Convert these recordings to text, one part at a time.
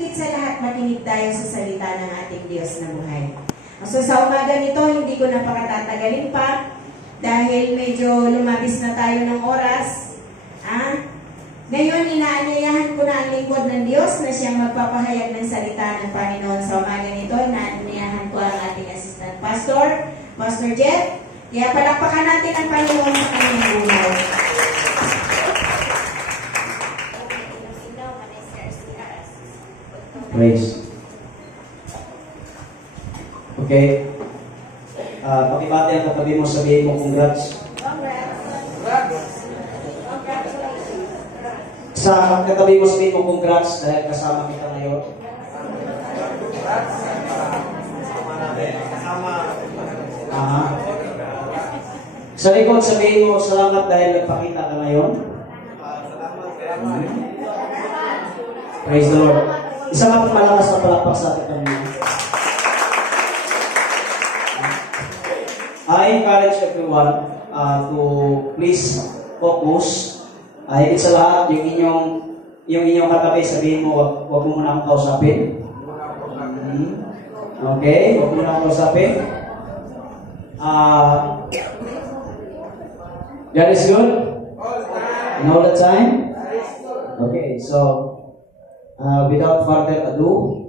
higit sa lahat, makinig tayo sa salita ng ating Diyos na buhay. So sa umaga nito, hindi ko na pakatatagalin pa dahil medyo lumabis na tayo ng oras. Ngayon, inaanyayahan ko na ang lingkod ng Diyos na siyang magpapahayag ng salita ng Panginoon sa umaga nito. Inaanyayahan ko ang ating assistant pastor, Pastor Jeff. Kaya palakpakan natin ang Panginoon sa kanyang buhay. Praise. Okay. Pakibati ang katabi mo, sabihin mo congrats. Sa katabi mo, sabihin mo congrats dahil kasama kita ngayon. Sa likod, sabihin mo salamat dahil nagpakita ka ngayon. Praise the Lord. Isa nga pong malakas na palakpak sa ating Panginoon. I encourage everyone to please focus. Higit sa lahat, yung inyong katabi, sabihin mo, wag mo muna akong kausapin. Okay, wag mo muna akong kausapin. God is good? And all the time? Okay, so without further ado,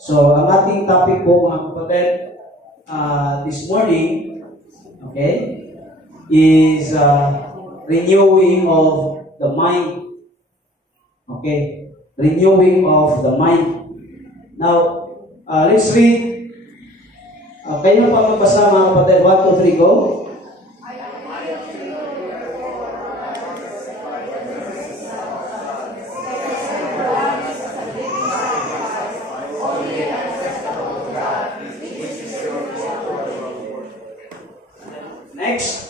so ang ating topic po mga kapatid this morning, okay, is renewing of the mind. Okay, renewing of the mind. Now, let's read. Kayo na pa magbasa mga kapatid. 1, 2, 3, go. Next.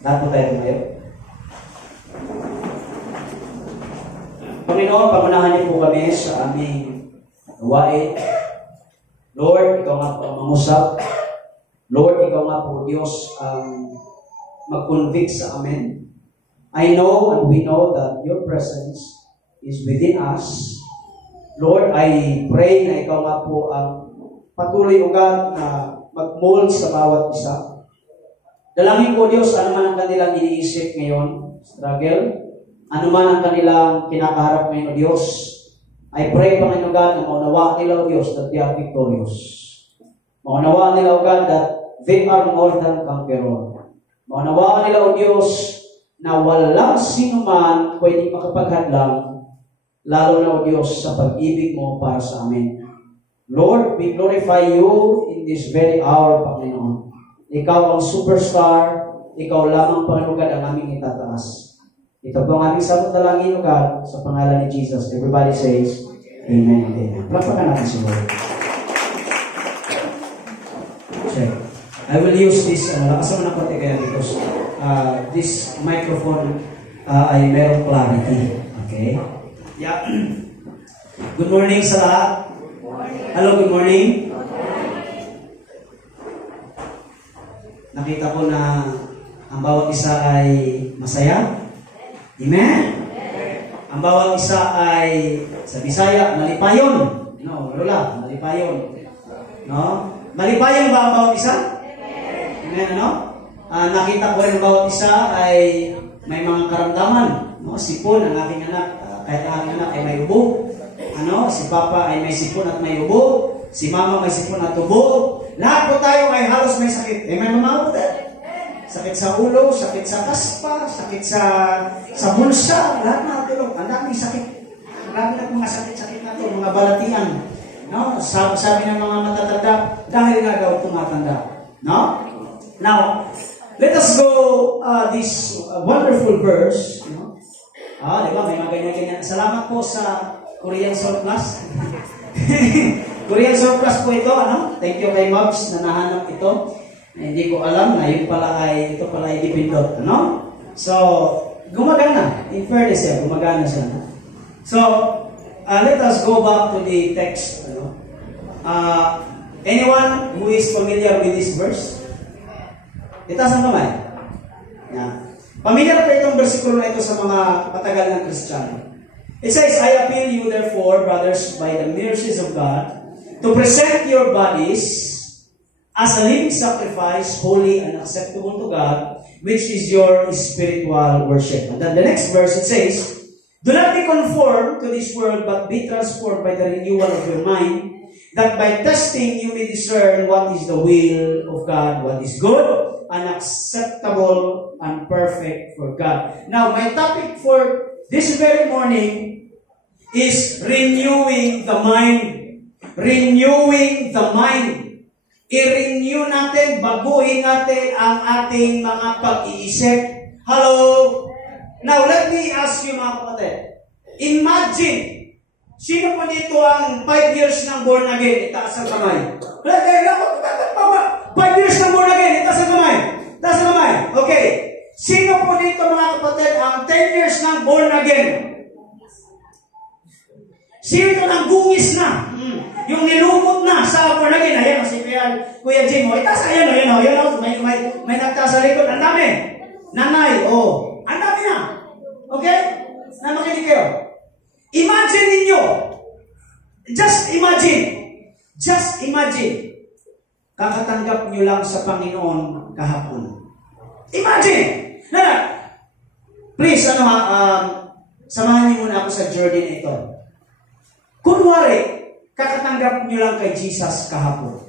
Lahat po tayo tumayo. Panginoon, pangunahan niyo po kami sa aming gawain. Lord, ikaw nga po ang mangusap. Lord, ikaw nga po Diyos ang mag-convict sa amin. I know and we know that your presence is within us. Lord, I pray na ikaw nga po ang patuloy ugat na mag-mold sa bawat isa. Dalangin ko Diyos, ano man ang kanilang iniisip ngayon, struggle, ano man ang kanilang kinakaharap ngayon, Diyos, I pray, Panginoon God, na maunawaan nila, Diyos, that they are victorious. Maunawaan nila, God, that they are more than conqueror. Maunawaan nila, Diyos, na walang sino man pwedeng makapaghadlang, lalo na, Diyos, sa pag-ibig mo para sa amin. Lord, we glorify you in this very hour, Panginoon. Ikaw ang superstar, ikaw lamang, Panginoon God, ang aming itataas. Ito po ang aming samot dalangin, God, sa pangalan ni Jesus. Everybody says, Amen and Amen. Palakpakan natin si Lord. Check. I will use this, lakasan mo na konti kaya because this microphone ay merong clarity. Okay? Yeah. Good morning sa lahat. Hello, good morning. Nakita ko na ang bawat isa ay masaya. Amen? Ang bawat isa ay sa Bisaya, malipayon. No, Lola, malipayon. No? Malipayon ba ang bawat isa? Amen, ano? Nakita ko rin ang bawat isa ay may mga karamdaman. No? Sipon, ang aking anak, kahit ang aking anak ay may ubo. Ano? Si Papa ay may sipon at may ubo. Si Mama may sipon at ubo. Lahat po tayo ay halos may sakit. Amen, mga kapatid? Sakit sa ulo, sakit sa kaspa, sakit sa bulsa, lahat na tulog. Ang daming sakit. Ang dami na mga sakit-sakit na ito, mga balatian. No? Sabi ng mga matatanda, dahil nga daw tumatanda. No? Now, let us go this wonderful verse. You know? Di ba? May mga ganyan-ganyan. Salamat po sa Korean Surplus. Korean Surplus po ito, ano? Thank you kay Mobs na nahanap ito. Hindi ko alam na ito pala ay dipindot, ano? So, gumagana. In fairness, gumagana siya. So, let us go back to the text. Anyone who is familiar with this verse? Itaas ang kamay. Yeah. Familiar pa itong versikulo na ito sa mga matagal ng Kristiyano. It says, I appeal you therefore, brothers, by the mercies of God, to present your bodies as a living sacrifice, holy and acceptable to God, which is your spiritual worship. And then the next verse, it says, do not be conformed to this world, but be transformed by the renewal of your mind, that by testing you may discern what is the will of God, what is good, and acceptable, and perfect for God. Now, my topic for this very morning is renewing the mind. Renewing the mind. I-renew natin, baguhin natin ang ating mga pag-iisip. Hello? Now, let me ask you mga kapatid. Imagine, sino po dito ang 5 years ng born again? Itaas ang kamay. 5 years ng born again, itaas ang kamay. Itaas ang kamay. Okay. Sino po dito mga kapatid ang 10 years ng born again? Sino ito ng gungis na? Yung nilumot na sa born again. Ayan, si Kuya Jim. Itaas, ayan, may nagtaas sa likod. Ang dami. Nanay, ang dami na. Okay? Na makinig kayo. Imagine ninyo. Just imagine. Kakatanggap nyo lang sa Panginoon kahapon. Imagine. Please, samahan niyo muna ako sa journey na ito. Kunwari, kakatanggap nyo lang kay Jesus kahapon.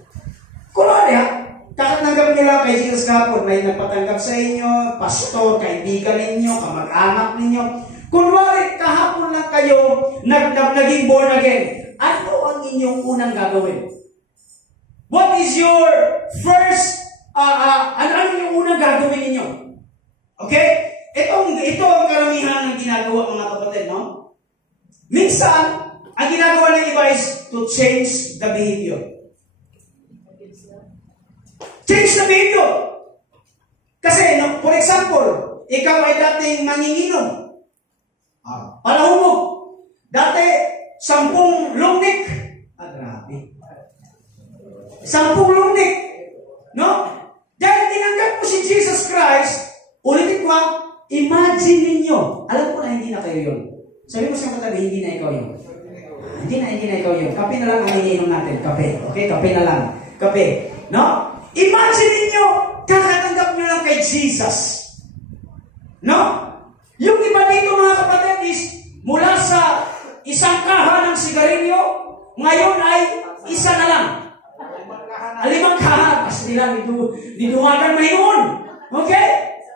Kunwari kakatanggap nyo lang kay Jesus kahapon. May nagpatanggap sa inyo, pastor, kaibigan ninyo, kamag-anak ninyo. Kunwari, kahapon lang kayo naging born again. Ano ang inyong unang gagawin? What is your first, ano yung unang gagawin ninyo? Okay? Ito ang karamihan ng ginagawa mga kapatid, no? Minsan, ang ginagawa ng iba is to change the behavior. Change the behavior. Kasi, for example, ikaw ay dating manginginom. Palahubog. Dati, 10 lumnik. Grabe. 10 lumnik. No? Dahil tinanggap mo si Jesus Christ, ulitin ko, imagine ninyo. Alam ko na hindi na kayo yun. Sabi mo sa katabi, hindi na ikaw yun. Hindi na ikaw yun. Kape na lang ang iniinom natin. Kape. Okay? Kape na lang. Kape. No? Imagine ninyo, kakatanggap nyo lang kay Jesus. No? Yung iba dito mga kapatid is, mula sa isang kaha ng sigarilyo, ngayon ay isa na lang. 5 kaha. Kasi nila, didumagan mayroon. Okay?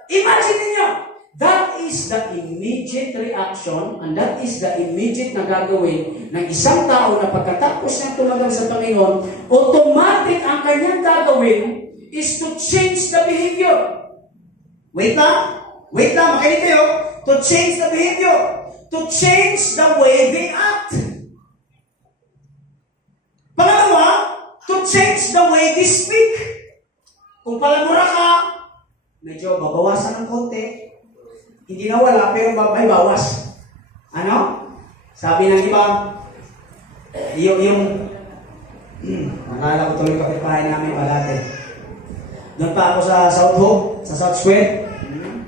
Imagine ninyo, that is the immediate reaction and that is the immediate na gagawin ng isang tao na pagkatapos niyang tumagal sa Panginoon, automatic ang kanyang gagawin is to change the behavior. Wait lang, makinig kayo. To change the behavior. To change the way they act. Pangalawa, to change the way they speak. Kung palamura ka, medyo babawasan ng konti. Hindi na wala, pero may bawas. Ano? Sabi ng iba, nakala ko tuloy kapitbahay namin dati. Doon pa ako sa South Hope, sa South Square.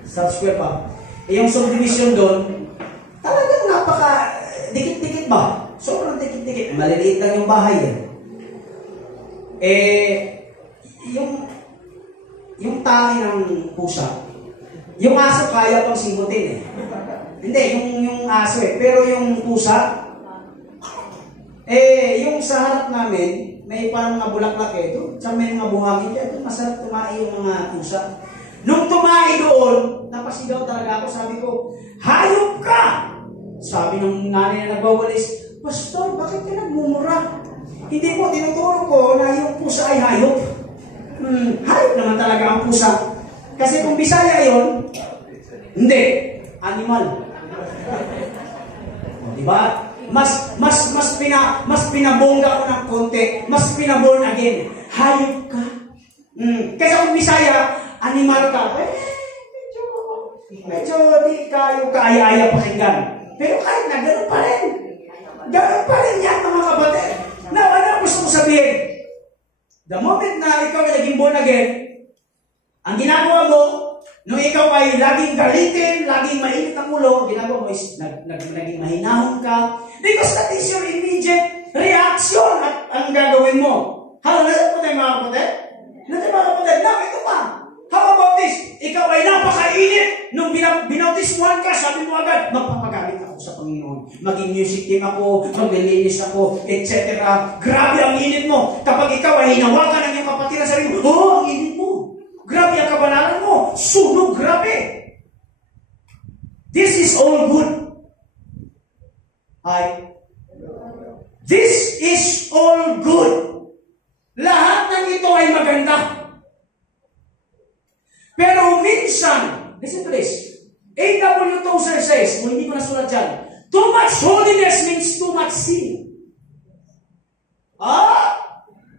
South Square pa. Yung subdivision doon, talagang dikit-dikit ba? Sobrang dikit-dikit. Maliliit lang yung bahay yung tali ng pusa, yung aso kaya pang singgutin Hindi, yung aso pero yung pusa, yung sa harap namin, may parang mga bulaklak doon. Sa may mga buhangin doon, masarap tumae yung mga pusa. Nung tumae doon, napasigaw talaga ako, sabi ko, hayop ka! Sabi ng nanay na nagwawalis, Pastor, bakit ka nagmumura? Hindi po, tinuturo ko na yung pusa ay hayop. Hayop naman talaga ang pusa. Kasi kung Bisaya yun, hindi, animal. Diba? Mas pinabongga ko ng konti, mas pinaborn again. Hayop ka. Kasi kung Bisaya, animal ka. Medyo di kayo kaaya-aya pakinggan. Pero kahit na gano'n pa rin. Ganun pa rin yan, mga kapatid. Now, ano gusto ko sabihin? The moment na ikaw ay naging born again, ang ginagawa mo, nung ikaw ay laging galitin, laging mainit ang ulo, ginagawa mo is naging mahinahon ka, because that is your immediate reaction at ang gagawin mo. Hallelujah po tayo mga kapatid? Natin mga kapatid, now ito pa. How about this? Ikaw ay napakainit. Nung binautismuhan ka, sabi mo agad, magpapagamit ako sa Panginoon. Maging music team ako, maglilinis ako, etc. Grabe ang init mo. Kapag ikaw ay hinawakan ng iyong kapatid, sabi mo, oh, ang init mo. Grabe ang kabanalan mo. Sunog, grabe. This is all good. Hi. This is all good. Lahat ng ito ay maganda. Pero minsan, listen to this. A.W. Tozer says, kung hindi ko nasulat dyan, too much holiness means too much sin.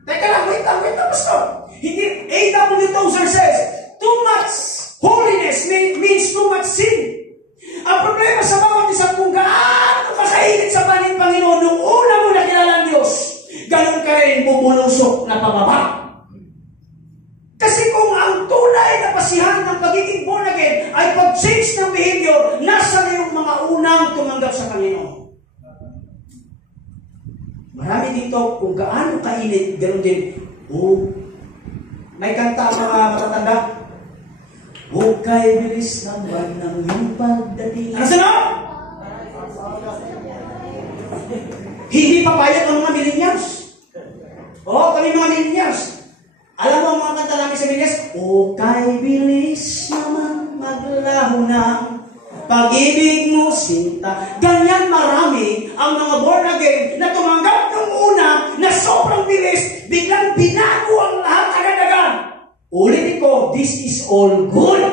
Teka lang, wait lang, pastor. Hindi, A.W. Tozer says, too much holiness means too much sin. Ang problema sa bawat isa kung gaano kakainit sa paning Panginoon nung una mo nakilala ang Diyos, ganun ka rin bumulusok na pababa. Kasi kung ang tunay na pasihan ng pagiging born again ay pag-change ng behavior, nasa na yung mga unang tumanggap sa Panginoon. Marami dito, kung gaano kainit, ganun din. May kanta ang mga matatanda. Huwag kay bilis naman ng iyong pagdating. Ano sino? Hindi papayag ang mga millennials. Kami mga millennials. Alam mo ang mga kanta namin sa millennials? Huwag kay bilis naman maglaho ng pag-ibig mo, sinta. Ganyan marami ang mga born again na tumanggap ng una na sobrang bilis, biglang binago ang lahat agad-agad. Ulitin ko, this is all good.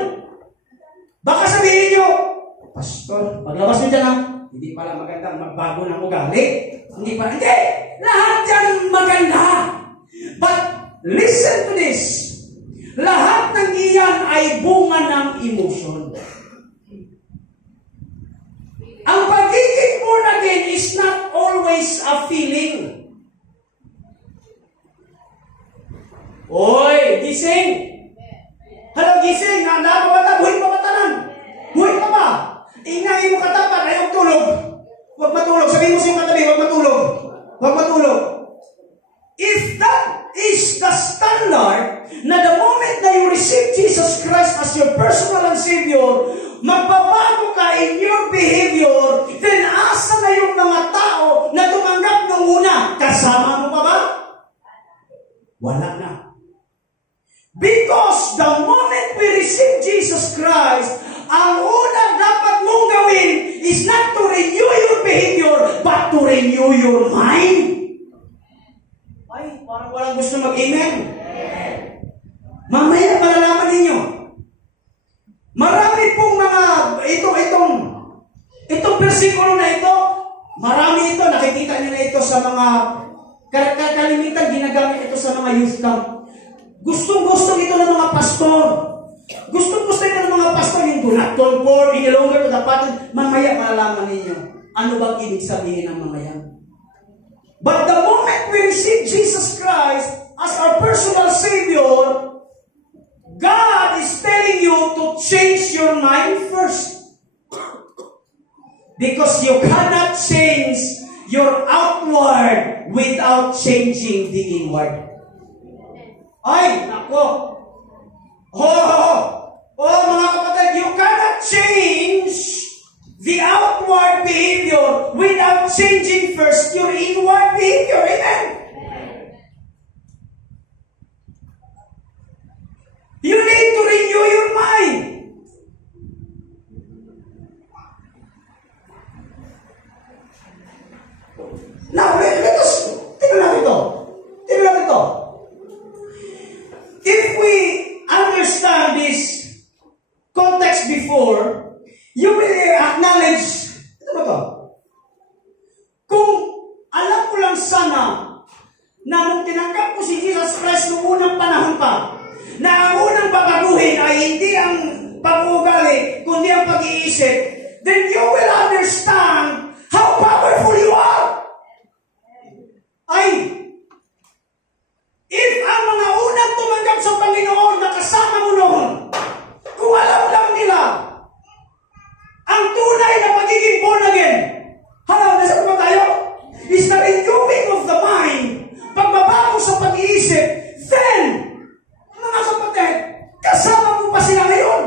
Baka sabihin nyo, Pastor, paglabas nyo dyan hindi pala magandang magbago ng ugali. Hindi. Lahat dyan maganda. But listen to this. Lahat ng iyan ay bunga ng emotion. Ang pagiging born again is not always a feeling. Oy, gising! Hello, gising! Handa pa ba? Buhay pa ba tanan? Buhay pa ba? Ingay mo katapat, ayaw tulog. Huwag matulog. Sabihin mo sa iyong katabi, huwag matulog. Huwag matulog. If that is the standard, na the moment na you receive Jesus Christ as your personal and Savior, magbabago ka in your behavior, then asa na yung mga tao na tumanggap ng una? Kasama mo pa ba? Wala na. Because the moment we receive Jesus Christ, ang una dapat mong gawin is not to renew your behavior, but to renew your mind. Ay, parang walang gusto mag-amen. Mamaya malalaman ninyo. Marami pong mga, itong versikulo na ito, marami ito, nakikita nyo na ito sa mga, kalimitan ginagamit ito sa mga youth camp. Gustong-gusto ito ng mga pastor. Gustong-gusto ito ng mga pastor, yung do not conform any longer to the pattern. Mamaya malalaman ninyo, ano bang ibig sabihin ng mga yan? But the moment we receive Jesus Christ as our personal Savior, God is telling you to change your mind first. Because you cannot change your outward without changing the inward. Ay, nako. Mga kapatid, you cannot change the outward behavior without changing first your inward behavior. Amen? You need to renew your mind. Now, let us, tingnan ito. If we understand this context before, you will acknowledge, ito ba ito? Kung alam ko lang sana na nung tinanggap ko si Jesus Christ noong unang panahon pa, na ang unang babaguhin ay hindi ang pag-uugali, kundi ang pag-iisip, then you will understand how powerful you are. ay if ang mga unang tumanggap sa Panginoon na kasama mo noon, kung alam lang nila ang tunay na pagiging born again, nasa naman tayo? Is the renewing of the mind, pagbabago sa pag-iisip, then, mga kapatid, kasama mo pa sila ngayon.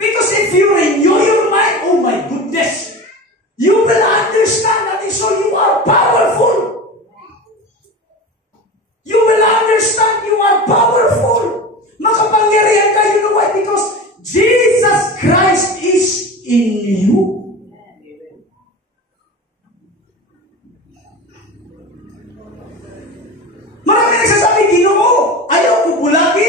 Because if you renew your mind, oh my goodness, you will understand that so you are powerful. You will understand you are powerful. Makapangyarihan ka, you know why? Because Jesus Christ is in you. Marami nagsasabi, Ginoo, ayaw ko bulagi.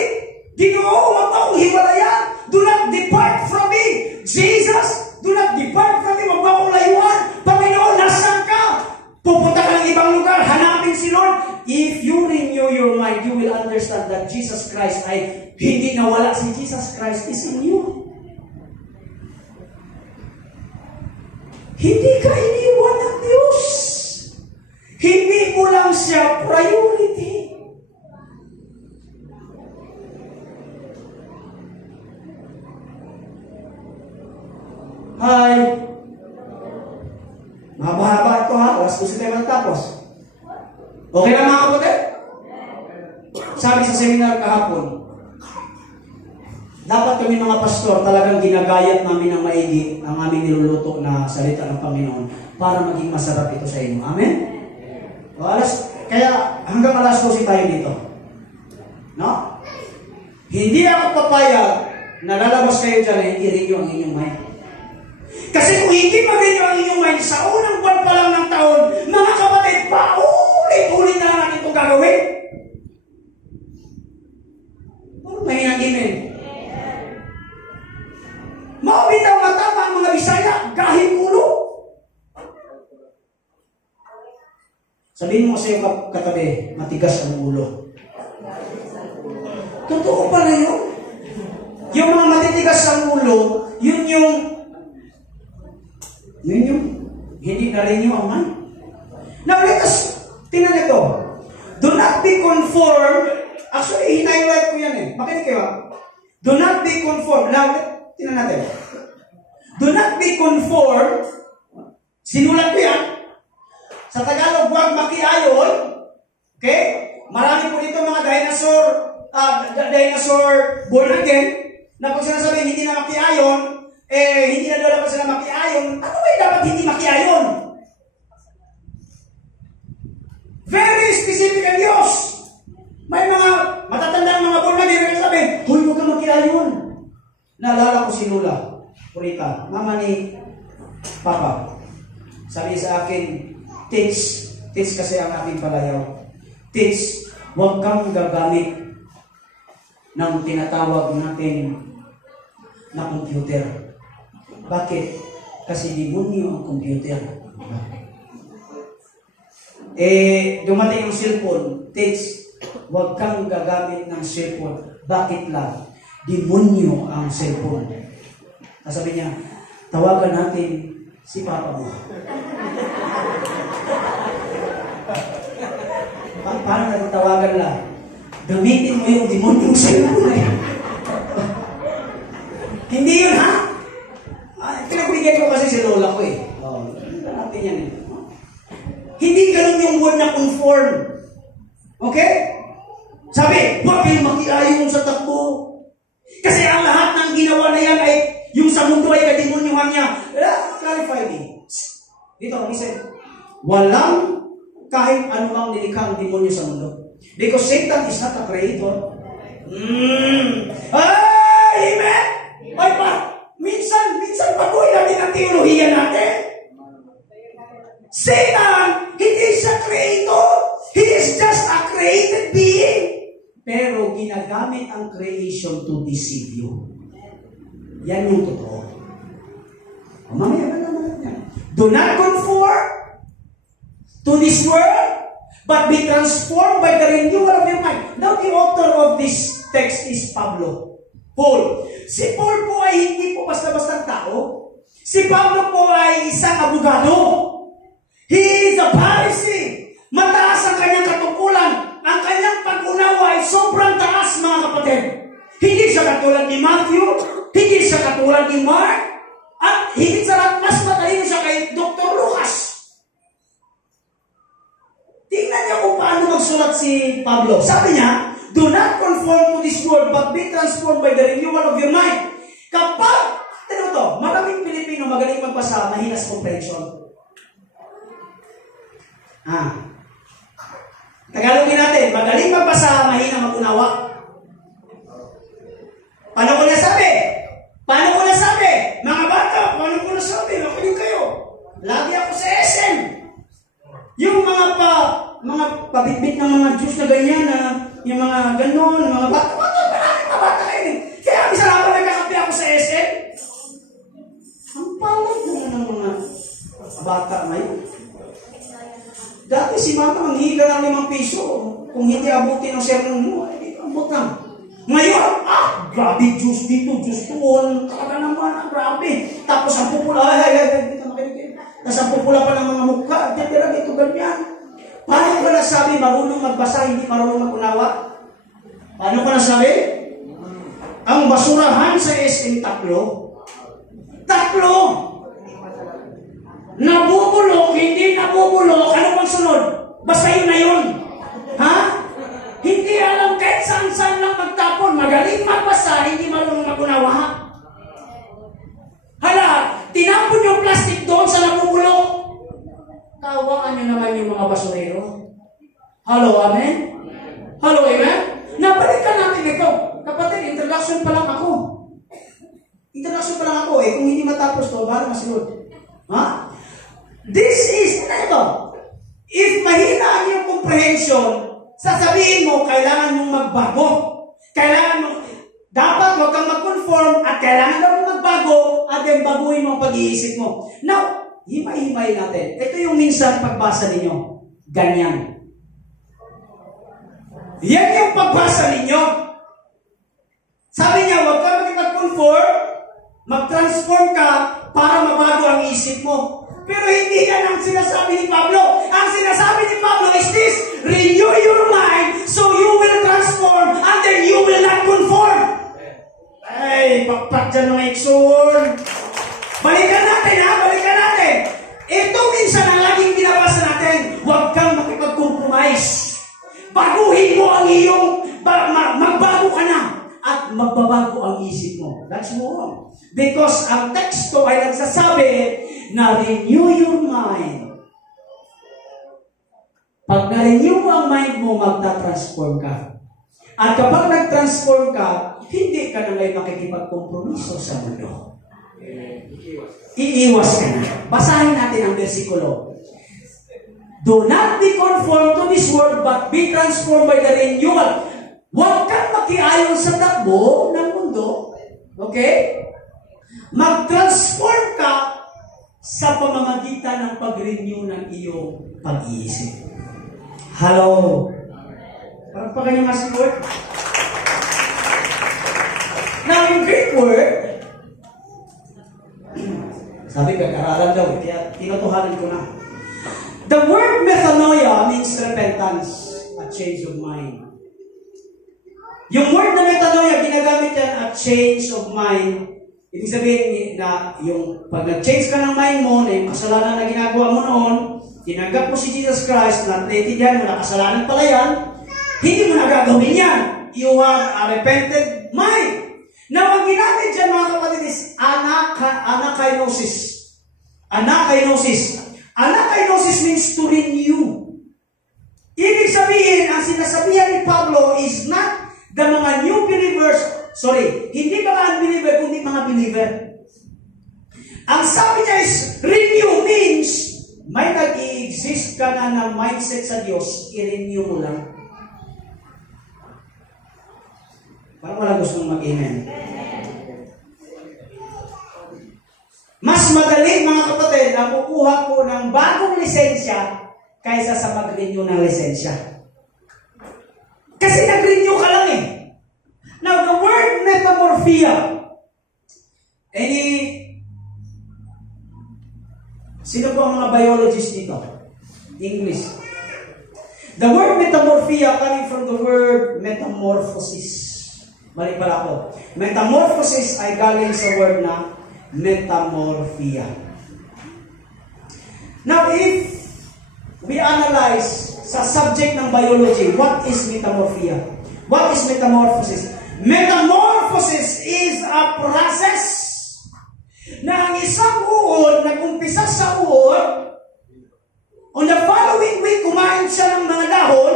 Ginoo, huwag mo akong hiwalayan. Do not depart from me. Jesus, do not depart from me. Huwag mo akong layuan. Panginoon, nasan ka? Pupunta ka ng ibang lugar. Hanapin si Lord. If you renew your mind, you will understand that Jesus Christ ay hindi nawala. Si Jesus Christ is in you. Hindi ka iniwan ng Diyos. Hindi mo lang siya priority. Hi. Mahaba-haba ito ha. Alas 12 tayo matapos. Okay na mga kapatid? Sabi sa seminar kahapon, dapat kami mga pastor talagang ginagayat namin ng maigi ang aming niluluto na salita ng Panginoon para maging masarap ito sa inyo. Amen? Kaya hanggang alas 12 tayo dito. No? Hindi ako papayag na lalabas kayo dyan na hindi renew ang inyong mind. Kasi kung hindi mag-renew ang inyong mind sa unang buwan pa lang ng taon, mga kapatid, paulit-ulit na lang natin itong gagawin. May amen. Maubitaw matama ang mga Bisaya, gahing ulo. Sabihin mo sa iyo katabi, matigas ang ulo. Totoo pala yun. Yung mga matitigas ang ulo, yun yung hindi na rin yung aman. Now let us, tingnan ito. Do not be conformed. Actually, hinighlight ko yan eh. Makinig kayo. Do not be conformed. Now, tingnan natin. Do not be conformed. Sinulat ko yan. Sa Tagalog, huwag makiayon. Okay? Marami po dito mga dinosaur born again, na pag sinasabi hindi na makiayon, hindi na dapat sila makiayon. Ano ba yung dapat hindi makiayon? Very specific ang Diyos. May mga matatandang mga born again na sabi, huy, huwag ka makiayon. Naalala ko si Lula, Purita, mama ni Papa. Sabi sa akin, Tits kasi ang ating palayaw. Tits, huwag kang gagamit ng tinatawag natin na computer. Bakit? Kasi demonyo ang computer. Dumating ang cellphone. Tits, huwag kang gagamit ng cellphone. Bakit lang? Demonyo ang cellphone. Sabi niya, tawagan natin si Papa mo. Paano natin tawagan lang? Gamitin mo yung demonyong cellphone. Hindi yun, ha? Pinagbigay ko kasi si Lola ko eh. Natin yan eh. Hindi ganun yung word na conform. Okay? Sabi, huwag kayong makiayon sa takbo. Kasi ang lahat ng ginawa na yan ay yung sa mundo ay kademonyohan niya. Clarify me. Dito, listen. Walang kahit anumang nilikha ang demonyo sa mundo. Because Satan is not a creator. Amen? Ay pa, minsan bagoy natin ang teolohiya natin. Satan, hindi siya creator. He is just a created being. Pero ginagamit ang creation to deceive you. Yan yung totoo. Mamaya ba naman yan? Do not conform to this world, but be transformed by the renewal of your mind. Now, the author of this text is Paul. Si Paul po ay hindi po basta-basta tao. Si Pablo po ay isang abogado. He is a Pharisee. Mataas ang kanyang katukulan. Ang kanyang pag-unawa ay sobrang taas, mga kapatid. Hindi siya katulad ni Matthew. Hindi siya katulad ni Mark. At higit sa lahat, mas matalino siya kay Dr. Lucas. Tingnan niyo kung paano magsulat si Pablo. Sabi niya, do not conform to this world, but be transformed by the renewal of your mind. Kapag, ano to, maraming Pilipino magaling magbasa, mahina sa comprehension. Tagalogin natin, magaling magbasa, mahina mag-unawa. Paano ko nasabi? Paano ko nasabi? Mga bata, paano ko nasabi? Makinig kayo. Lagi ako sa SM. Yung mga pabitbit ng mga Diyos na ganyan, yung mga ganon, mga bata, maraming mga bata kayo. Kaya isa lang ako nagkakapi ako sa SM. Ang pangit naman ng mga bata ngayon. Dati si mama manghihiga ng 5 piso. Kung hindi abutin ang sermon mo, hindi abot lang. Ngayon, grabe Diyos dito, Diyos doon. Talaga naman, grabe. Tapos ang pupula, dito makinig. Tapos ang pupula pa ng mga mukha. Tira dito, ganyan. Paano ko nasabi, marunong magbasa, hindi marunong mag-unawa? Paano ko nasabi? Ang basurahan sa SM tatlo. Nabubulok, hindi nabubulok. Ano bang sunod? Basta yun na yun. Ha? Hindi alam kahit saan-saan lang magtapon. Magaling magbasa, hindi marunong mag-unawa. Hala, tinapon yung plastic doon sa nabubulok. Tawaan nyo naman yung mga basurero. Hello, amen? Hello, amen? Nabalikan natin ito. Kapatid, introduction pa lang ako. Kung hindi matapos to, bahala masunod. Ha? This is, if mahina ang iyong comprehension, sasabihin mo, kailangan mong magbago. Dapat huwag kang mag-conform at kailangan daw mong magbago at then baguhin mo ang pag-iisip mo. Now, himay-himay natin. Ito yung minsan pagbasa ninyo. Ganyan. Yan yung pagbasa ninyo. Sabi niya, huwag kang mag-conform, mag-transform ka para mabago ang isip mo. Pero hindi yan ang sinasabi ni Pablo. Ang sinasabi ni Pablo is this: renew your mind so you will transform and then you will not conform. Ay, pakpak dyan ng Exxon. Balikan natin. Ito minsan ang laging binabasa natin. Huwag kang makipag-compromise. Baguhin mo ang iyong, magbago ka na at magbabago ang isip mo. That's wrong. Because ang teksto ay nagsasabi na renew your mind. Pag na-renew ang mind mo, magta-transform ka. At kapag nag-transform ka, hindi ka na ngayon makikipag-kompromiso sa mundo. Iiwas ka na. Basahin natin ang versikulo. Do not be conformed to this world, but be transformed by the renewal. Huwag kang makiayon sa takbo ng mundo. Okay? Mag-transform ka sa pamamagitan ng pag-renew ng iyong pag-iisip. Hello? Parang pa kayo nga si word. Now, in Greek word, sabi kag-aralan daw, kaya tinatuhanan ko na. The word metanoia means repentance, a change of mind. Yung word na metanoia, ginagamit yan, a change of mind. Ibig sabihin na yung pag nag-change ka ng mind mo, na yung kasalanan na ginagawa mo noon, tinanggap mo si Jesus Christ, na-related yan, wala kasalanan pala yan, hindi mo na gagawin yan. You have a repented mind. Now, ang ginamit dyan, mga kapatid, is anakainosis. Anakainosis means to renew. Ibig sabihin, ang sinasabihan ni Pablo is not the mga new believers, hindi mga unbeliever, kundi mga believer. Ang sabi niya is, renew means, may nag-i-exist ka na ng mindset sa Diyos, i-renew mo lang. Parang wala gustong mag-amen. Mas madali, mga kapatid, na kukuha ko ng bagong lisensya kaysa sa mag-renew ng lisensya. Kasi nag-renew ka lang eh. Now, the word metamorphia, Sino po ang mga biologists dito? English. The word metamorphia coming from the word metamorphosis. Mali pala ako. Metamorphosis ay galing sa word na metamorphia. Now, if we analyze sa subject ng biology, what is metamorphia? What is metamorphosis? Metamorphosis is a process na ang isang uod, nag-umpisa sa uod, on the following week, kumain siya ng mga dahon,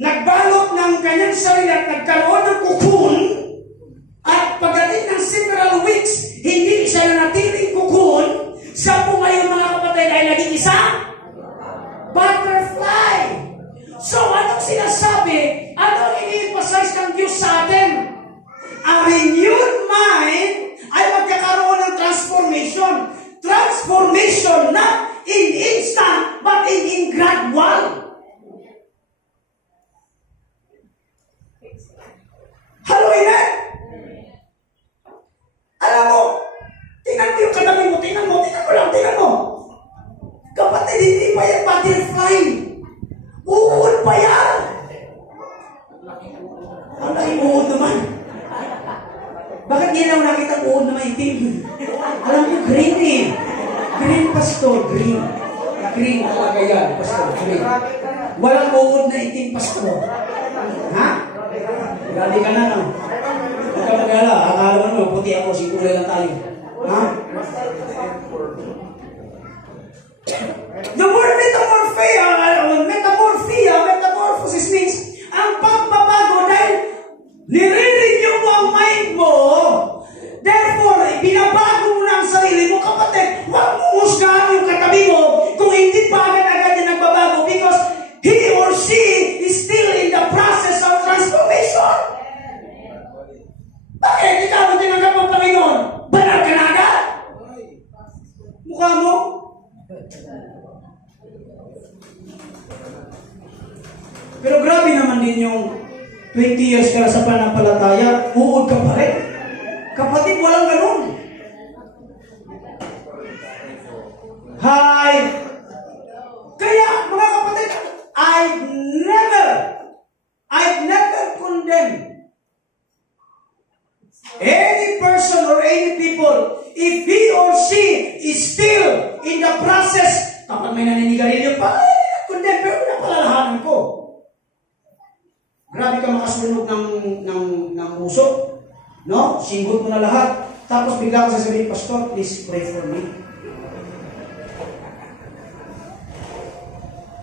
nagbalot ng kanyang sarili at nagkaroon ng cocoon, at pagdating ng several weeks, hindi siya nanatiling cocoon, siya po ngayon mga kapatid ay naging isang butterfly. So, anong sinasabi? Anong ini-emphasize ng Diyos sa atin? Ang renewed mind ay magkakaroon ng transformation. Transformation not in instant, but in gradual. Hello, amen? Alam mo, tingnan mo yung katabi mo, tingnan mo lang. Kapatid, hindi pa yan butterfly. Uod pa yan. Ang laki uod naman. Bakit hindi lang nakita uod na maitim? Alam mo, green eh. Green, pastor, green. Green talaga yan, pastor, green. Walang uod na itim, pastor. Ha? Gali ka na, no? Huwag ka mag-ala. Akala mo, puti ako, sigulay lang tayo. Ha? The word metamorphosis means ang pagbabago dahil nire-renew mo ang mind mo. Therefore, binabago mo na ang sarili mo. Kapatid, huwag mo husgahan yung katabi mo kung hindi pa agad-agad yung nagbabago because he or she is still in the process of transformation. Bakit? Ikaw mo tinanggap ang Panginoon. Banal ka na agad? Mukha mo? Pero grabe naman din yung 20 years ka sa panampalataya, uod ka pa rin. Kapatid, walang ganun. Hi! Kaya, mga kapatid, I've never condemned any person or any people if he or she is still in the process. Kapag may naninigarilyo pa, condemn, pero napalalahanan ko. Grabe ka makasunog ng puso. No? Singgot mo na lahat. Tapos bigla ko sasabihin, Pastor, please pray for me.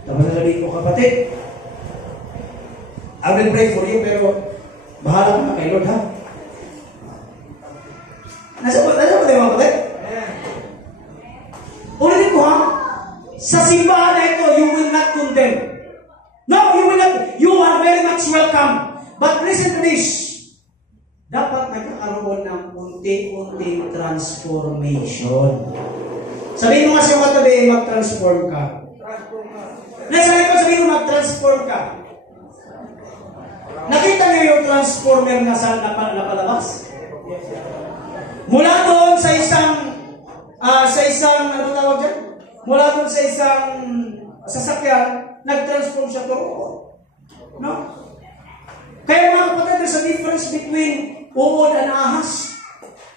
Tapos sasabihin ko, kapatid, I will pray for you, pero bahala ka na kay Lord, ha? Nasa ba tayo mga kapatid? Ulitin ko, ha? Sa simbahan na ito, you will not condemn. No, you will not. You are very much welcome. But listen to this. Dapat nagkakaroon ng unti-unting transformation. Sabihin mo nga sa katabi, mag-transform ka. Sabihin mo, mag-transform ka. Nakita niyo yung transformer na napalabas? Mula doon sa isang, ano tawag dyan? Mula doon sa isang sasakyan, nag-transform siya to. No? Kaya mga kapatid, there's a difference between uod and ahas.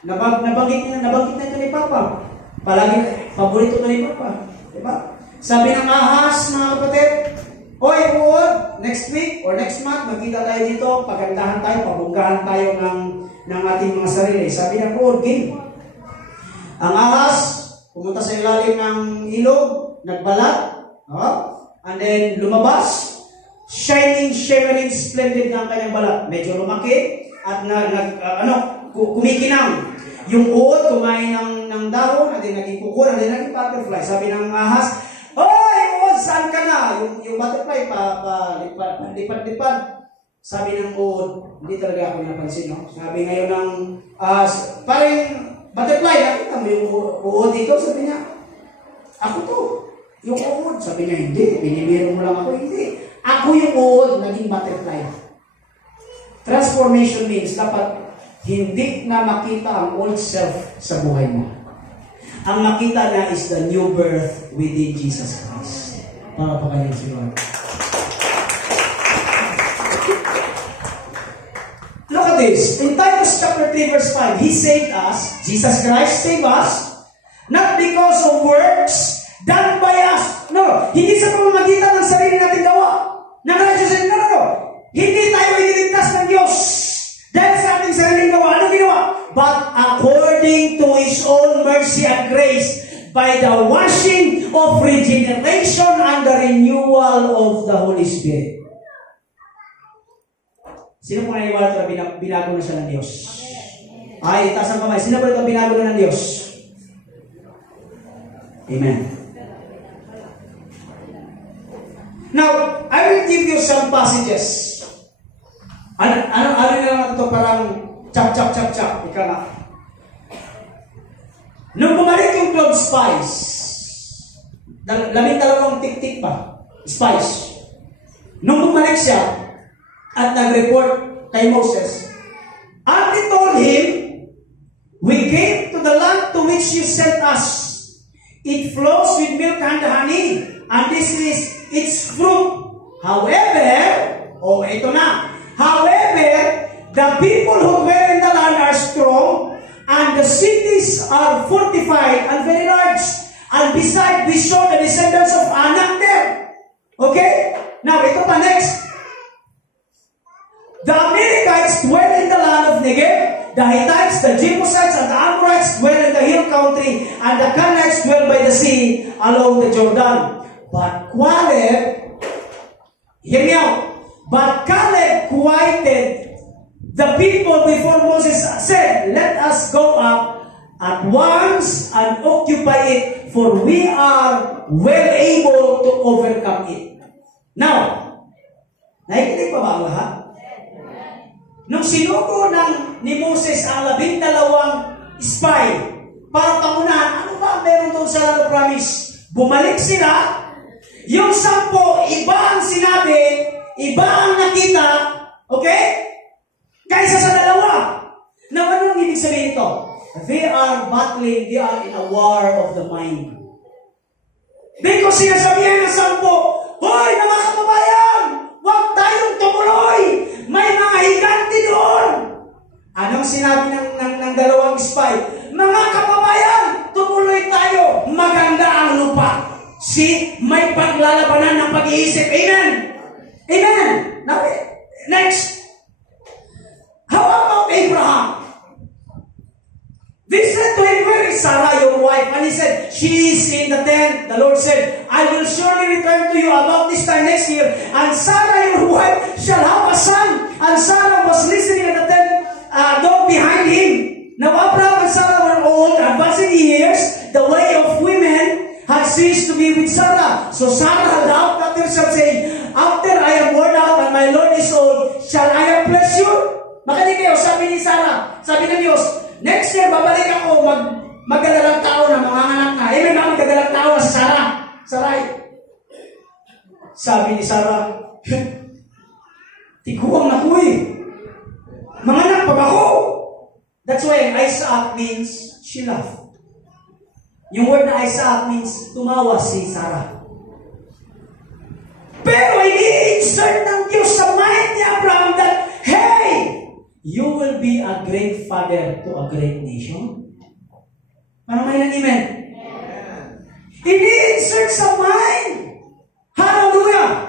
Nabanggit na ito ni Papa. Palagi, paborito na ni Papa. Diba? Sabi ng ahas, mga kapatid, oy, uod, next week or next month, magkita tayo dito, pagandahan tayo, pabunggahan tayo ng ating mga sarili. Sabi ng uod, game. Ang ahas, pumunta sa ilalim ng ilog, nagbalat, and then lumabas, shining, shimmering, splendid ng kanyang balat. Medyo lumaki at kumikinang. Yung uod, kumain ng dahon, at then naging kuko, at then naging butterfly. Sabi ng ahas, oy, uod, saan ka na? Yung butterfly, lipad-lipad. Sabi ng uod, hindi talaga ako napansin, no? Sabi ngayon ng ahas, parang butterfly, nakita mo yung uod dito? Sabi niya, ako to. Yung uod, sabi niya, hindi. Binibiro mo lang ako, hindi. Ako yung uod, naging butterfly. Transformation means dapat hindi na makita ang old self sa buhay mo. Ang makita niya is the new birth within Jesus Christ. Para pa kayo si Lord. Look at this. In Titus chapter 3 verse 5, He saved us, Jesus Christ saved us, not because of works done by us. No, hindi sa pamamagitan ng sarili natin gawa. No. Hindi tayo iniligtas ng Diyos dahil sa ating sariling gawa. Ano ginawa? But according to His own mercy and grace, by the washing of regeneration and the renewal of the Holy Spirit. Sino po naniniwala ito na binago na siya ng Diyos? Ay, itaas ang kamay. Sino po ito binago na ng Diyos? Amen. Now, I will give you some passages. Ano na lang ito? Parang chap. Ika nga. Nung bumalik yung 12 spies, 12 tik-tik pa, spies. Nung bumalik siya, at nag-report kay Moses, and he told him, we came to the land to which you sent us. It flows with milk and honey, and this is its fruit. However, the people who dwell in the land are strong, and the cities are fortified and very large. And besides, we saw the descendants of Anak there. Okay? Now, ito pa next. The Amalekites dwell in the land of Negev, the Hittites, the Jebusites, and the Amorites dwell in the hill country, and the Canaanites dwell by the sea along the Jordan. But Caleb, hear me out, but Caleb quieted the people before Moses said, let us go up at once and occupy it, for we are well able to overcome it. Now, nakikinig pa ba ang lahat? Nung sinugo ni Moses ang 12 spy para pangunahan, ano ba meron doon sa land of promise? Bumalik sila, yung 10, iba ang sinabi, iba ang nakita, okay? Kaysa sa 2. Now, anong ibig sabihin ito? They are battling, they are in a war of the mind. Because sinasabihan ng 10, hoy, mga kababayan, huwag tayong tumuloy! May mga higanti doon! Anong sinabi ng 2 spy? Mga kababayan, tumuloy tayo! Maganda ang lupa. See, may paglalabanan ng pag-iisip. Amen! Amen! Now, next. How about Abraham? They said to him, where is Sarah, your wife? And he said, she is in the tent. The Lord said, I will surely return to you about this time next year, and Sarah, your wife, shall have a son. And Sarah was listening at the tent door behind him. Now Abraham and Sarah were old, advancing years. The way of women had ceased to be with Sarah. So Sarah laughed at herself, saying, after I am worn out and my Lord is old, shall I have pleasure? Makinig kayo, sabi ni Sarah, sabi ng Diyos, next year, babalik ako, magdadalang tao na manganganak na. Amen ba, magdadalang tao na si Sarah? Sarai. Sabi ni Sarah, tiguang na ko eh. Manganak pa ba ako? That's why Isaac means she laughed. Yung word na Isaac means tumawa si Sarah. Pero ini-insert ng Diyos sa mind ni Abraham that, hey, you will be a great father to a great nation. Parang may nag-amen. Ini-insert sa mind. Hallelujah.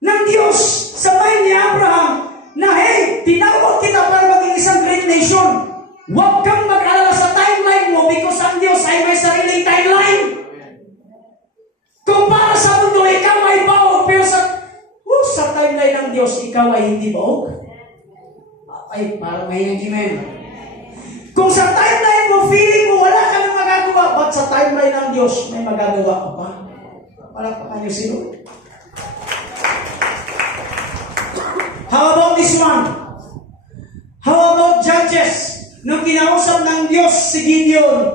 Ng Diyos sa mind ni Abraham na, hey, tinawag kita para maging isang great nation. Huwag kang mag-alala sa timeline mo because ang Diyos ay may sariling timeline. Kung para sa mundo, ikaw ay baog, pero sa timeline ng Diyos, ikaw ay hindi baog. Ay, parang may nag-amen. Kung sa timeline mo, feeling mo, wala ka nang magagawa, but sa timeline ng Diyos, may magagawa ka pa. Palakpakan niyo sino? How about this one? How about Judges? Nung kinausap ng Diyos si Gideon,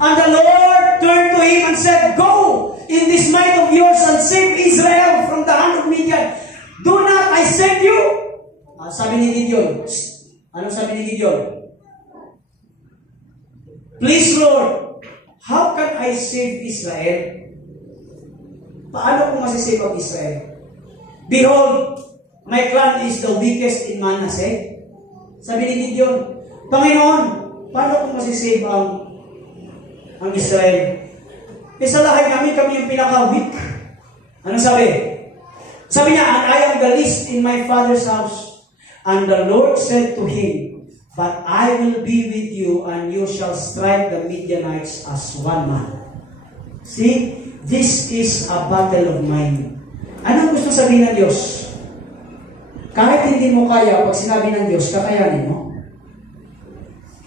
and the Lord turned to him and said, go in this might of yours and save Israel from the hand of Midian. Do not I send you? Sabi ni Gideon, anong sabi ni Gideon? Please, Lord, how can I save Israel? Paano ko masisave ang Israel? Behold, my clan is the weakest in Manasseh. Sabi ni Gideon, Panginoon, paano ko masisave ang Israel? Sa lahat namin, kami yung pinaka-weak. Ano sabi? Sabi niya, and I am the least in my father's house. And the Lord said to him, but I will be with you, and you shall strike the Midianites as one man. See, this is a battle of mine. Anong gusto sabihin ng Diyos? Kahit hindi mo kaya, pag sinabi ng Diyos, kakayanin mo.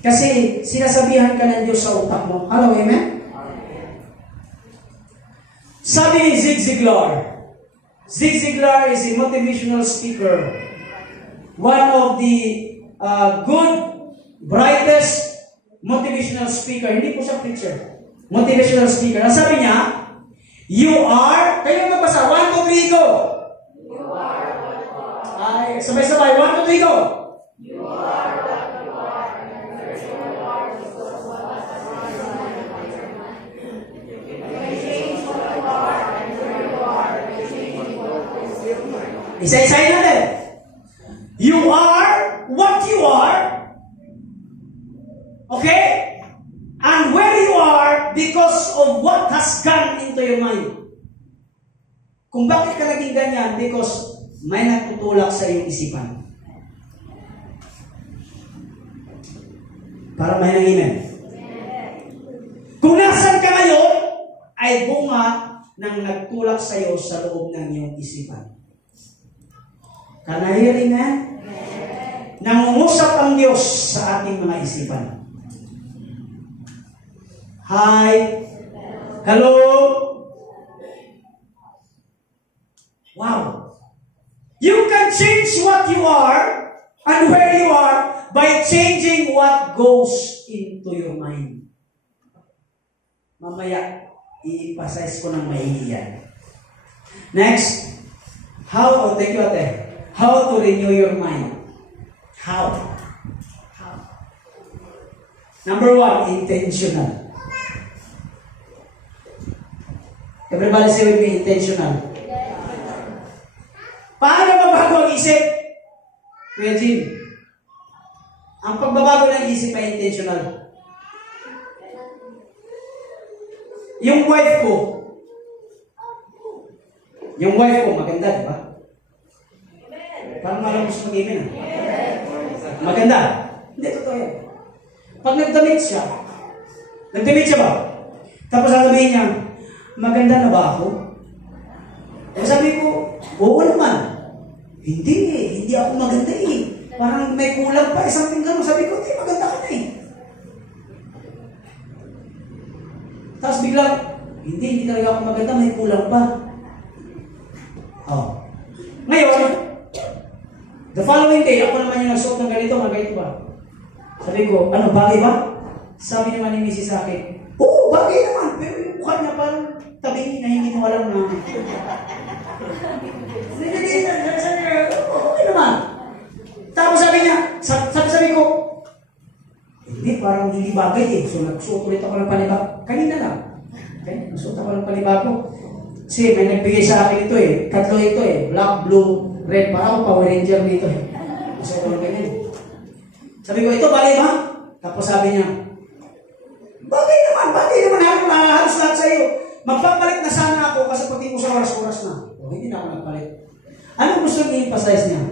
Kasi sinasabihan ka ng Diyos sa utak mo. Hello, amen? Sabi ni Zig Ziglar. Zig Ziglar is a motivational speaker. One of the good, brightest motivational speaker. Hindi po siya preacher. Motivational speaker. Ang sabi niya, you are, kayo magbasa, 1, 2, 3, go! You are what you are. Ay, sabay-sabay, 1, 2, 3, go! You are what you are. And where you are because of what has run in your mind. You may change what you are, and where you are, you may change what is your mind. Isa-isahin natin. You are what you are. Okay? And where you are because of what has gone into your mind. Kung bakit ka naging ganyan, because may nagtutulak sa iyong isipan. Para may nanginan. Kung nasan ka ngayon, ay bunga ng nagtulak sa iyo sa loob ng iyong isipan. Can I hear amen? Nangungusap ang Diyos sa ating mga isipan. Hi. Hello. Wow. You can change what you are and where you are by changing what goes into your mind. Mamaya, i-emphasize ko ng maigi yan. Next. Thank you, ate. How to renew your mind. How? Number 1, intentional. Everybody say with me, intentional. Paano mabago ang isip? Kuya Jim, ang pagbabago ng isip ay intentional. Yung wife ko, maganda, di ba? Parang malambos mag-imin. Maganda. Hindi, totoo yan. Pag nagdamit siya ba? Tapos sasabihin niya, maganda na ba ako? Eh sabi ko, oo naman. Hindi ako maganda eh. Parang may kulang pa, something gano'n. Sabi ko, hindi, maganda ka na eh. Tapos biglang, hindi talaga ako maganda, may kulang pa. Oh. Ngayon, the following day, ako naman yung nagsuot ng ganito ba? Sabi ko, ano, bagay ba? Sabi naman ni Mrs. sa akin, oo, bagay naman. Pero yung mukha niya parang tabi na hindi mo alam na. Okay naman. Tapos sabi ko, hindi, parang hindi bagay eh. So nagsuot ulit ako ng panibago. Kanina lang. Okay? Nagsuot ako ng panibago. Kasi may nagbigay sa akin ito eh. Tatlo ito eh. Black, blue, red. Para ako Power Ranger dito eh. Kasi ako ng ganyan. Sabi ko, ito bagay ba? Tapos sabi niya, bagay naman. Halos lahat sa iyo. Magpapalit na sana ako kasi pati ko sa oras-oras na. O, hindi na ako nagpalit. Anong gusto niya i-emphasize niya?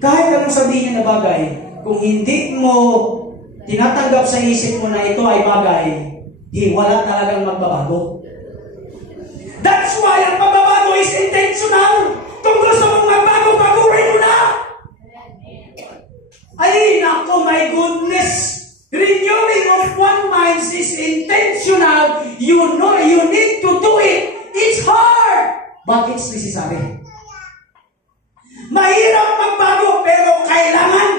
Kahit anong sabihin niya na bagay, kung hindi mo tinatanggap sa isip mo na ito ay bagay, wala talagang magbabago. That's why ang pagbabago is intentional. Kung gusto mong magbago, baguhin mo na. Ay, nako, my goodness. Renewing of one mind is intentional. You know, you need to do it. It's hard, but it's necessary. Mahirap magbago, pero kailangan.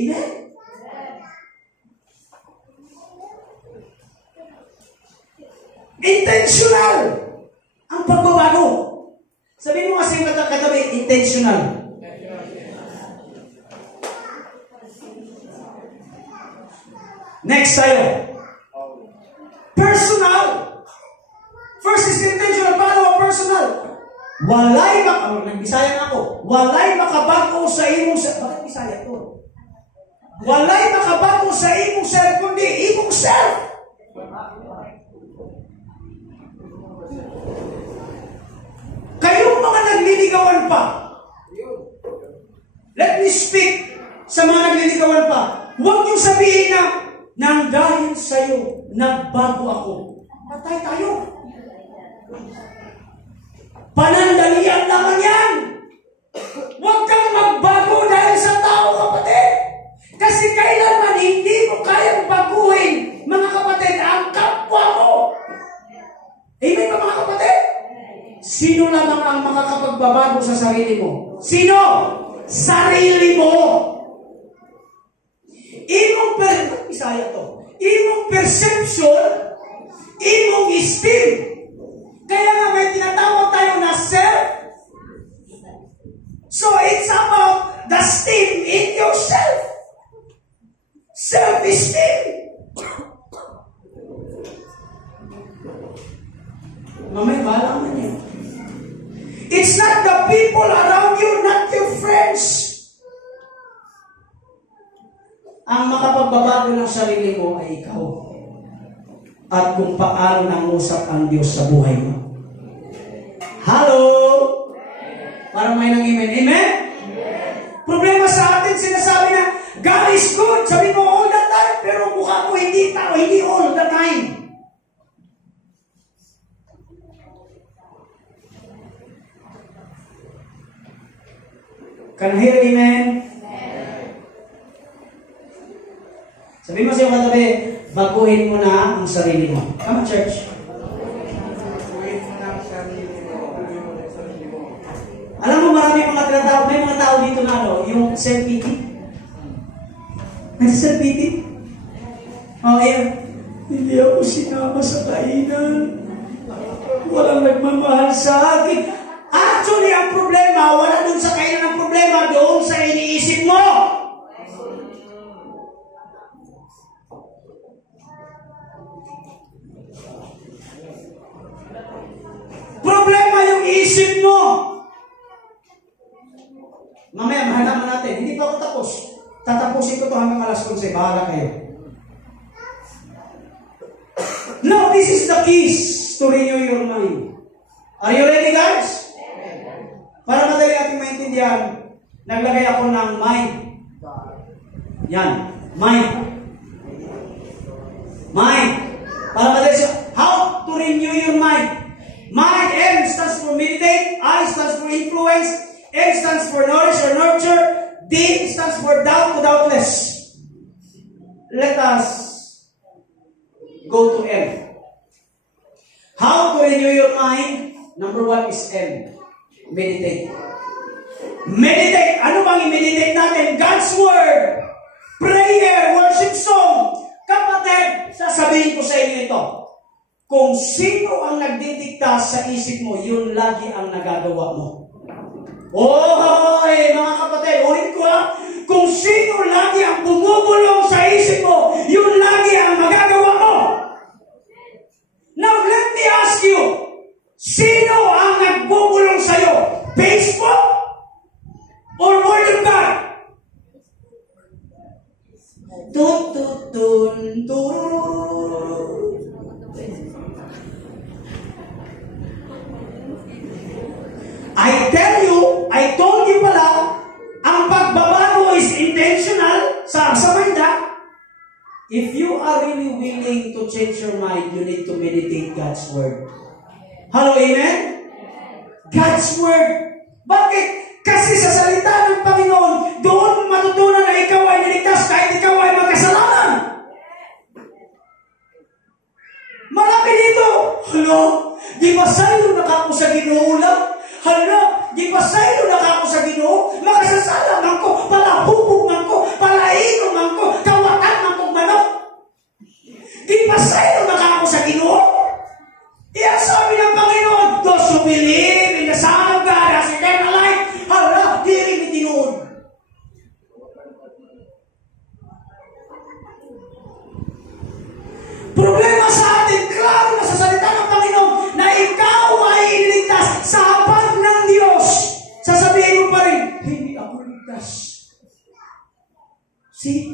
Amen? Intentional ang pagbabago. Sabihin mo kasi katabi, intentional. Next tayo. Personal. First is intentional, pangalawa personal. Walay nagbisaya na ako. Walay makabago sa imong bakit Bisaya to? Walay makabago sa imong self kundi imong self. Kayong mga nagliligawan pa. Let me speak sa mga nagliligawan pa. Huwag niyong sabihin na nang dahil sa'yo, nagbago ako. Patay tayo. Panandalian naman yan. Huwag kang magbago dahil sa tao, kapatid. Kasi kailanman hindi mo kayang baguhin, mga kapatid, ang kapwa mo. Amen ba, mga kapatid? Sino lamang ang makakapagbabago sa sarili mo? Sino? Sarili mo. Imong perception, imong esteem. Kaya nga may tinatawag tayo na self. So it's about the esteem in yourself. Self-esteem. Mamaya bahala man yan. It's not the people around you, not your friends. Ang makapagbabago ng sarili mo ay ikaw. At kung paano nangusap ang Diyos sa buhay mo. Hello? Para may nang amen. Amen? Problema sa atin, sinasabi na, God is good. Sabi mo all the time, pero mukha mo hindi tao, hindi all the time. Can I hear amen? Sabi mo siya katabi, baguhin mo na ang sarili mo. Come on, church. Alam mo, marami mga tinatawag, may mga tao dito na yung self-pity. May self-pity? Oh, yeah. Hindi ako sinama sa kainan. Walang nagmamahal sa akin. Actually, ang problema, wala dun sa kainan ang problema, doon sa iniisip mo. Problema yung isip mo. Mamaya, mahalaman natin. Hindi pa ako tapos. Tatapusin ko ito hanggang alas 11. Bahala kayo. Now, this is the keys to renew your mind. Are you ready, guys? Para madali ating maintindihan, naglagay ako ng mind. Yan. Mind. Mind. Para madali siya. How to renew your mind? Mind, M stands for meditate, I stands for influence, N stands for nourish or nurture, D stands for doubt to doubtless. Let us go to M. How to renew your mind? Number 1 is M. Meditate. Meditate. Ano bang i-meditate natin? God's Word. Prayer, worship song. Kapatid, sasabihin ko sa inyo ito. Kung sino ang nagdidikta sa isip mo, yun lagi ang nagagawa mo. Oy, mga kapatid, ulit ko ha. Kung sino lagi ang bumubulong sa isip mo, yun lagi ang magagawa mo. Now, let me ask you, sino ang nagbubulong sa'yo? Facebook? Or Word of God? I told you pala, ang pagbabago is intentional sa mind. If you are really willing to change your mind, you need to meditate God's Word. Hello, amen? God's Word. Bakit? Kasi sa salita ng Panginoon, doon matutunan na ikaw ay niligtas kahit ikaw ay magkasalanan. Marami dito. Hala, di ba sa'yo nakako sa Ginoo lang? Hala, di ba sa'yo nakako sa Ginoo? Makasasala man ko, palahubog man ko, palainom man ko, kawatan man kong manok. Di ba sa'yo nakako sa Ginoo? Iyan sabi ng Panginoon, those who believe in the Son of God has eternal life. Hala, di rin itinood. See?